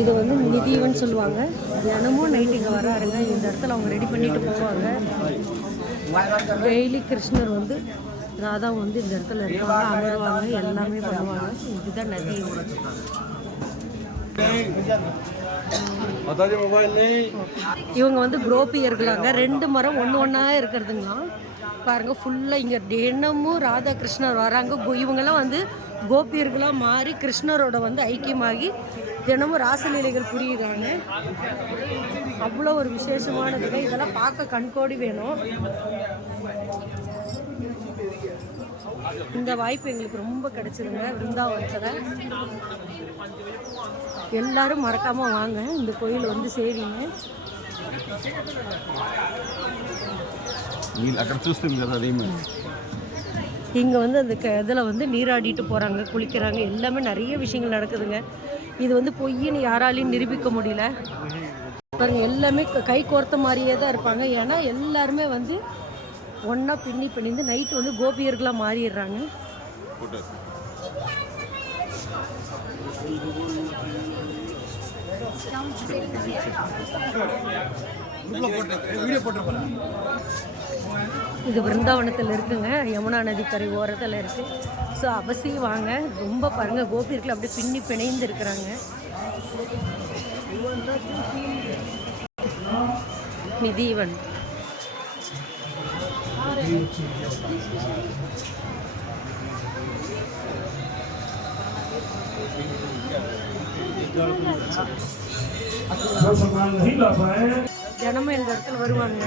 இது வந்து நிதிவன் சொல்லுவாங்க. தினமும் நைட் இங்கே வராருங்க. இந்த இடத்துல அவங்க ரெடி பண்ணிட்டு போவாங்க. டெய்லி கிருஷ்ணர் வந்து ராதா வந்து இந்த இடத்துல இருப்பாங்க, அமருவாங்க, எல்லாமே பண்ணுவாங்க. இதுதான் நதி. இவங்க வந்து குரோப்பியர்களாங்க. 2 மரம் ஒன்று ஒன்றா இருக்கிறதுங்களாம். பாருங்க ஃபுல்லாக இங்கே தினமும் ராதா கிருஷ்ணர் வராங்க. இவங்கெல்லாம் வந்து கோபியர்களாக மாறி கிருஷ்ணரோட வந்து ஐக்கியமாகி தினமும் ராசலீலைகள் புரியுறாங்க. அவ்வளோ ஒரு விசேஷமானதுங்க. இதெல்லாம் பார்க்க கண்கோடி வேணும். இந்த வாய்ப்பு எங்களுக்கு ரொம்ப கிடைச்சதுங்க விருந்தாவனத்தில். எல்லாரும் மறக்காமல் வாங்க, இந்த கோயில் வந்து சேவிங்க. இங்கே வந்து அந்த இதில் வந்து நீராடிட்டு போகிறாங்க, குளிக்கிறாங்க, எல்லாமே நிறைய விஷயங்கள் நடக்குதுங்க. இது வந்து பொய்ன்னு யாராலையும் நிரூபிக்க முடியல. பாருங்க எல்லாமே கை கோர்த்த மாதிரியே தான் இருப்பாங்க. ஏன்னா எல்லாருமே வந்து ஒன்றா பிணிந்து நைட்டு வந்து கோபியர்களாக மாறிடுறாங்க. இது விருந்தாவனத்தில் இருக்குங்க, யமுனா நதிக்கரை ஓரத்தில் இருக்கு. ஸோ அவசியம் வாங்க. ரொம்ப பாருங்க கோபியர்கள் அப்படியே பிணைந்து இருக்கிறாங்க. நிதிவன் தினமும் இந்த இடத்துல வருவாங்க.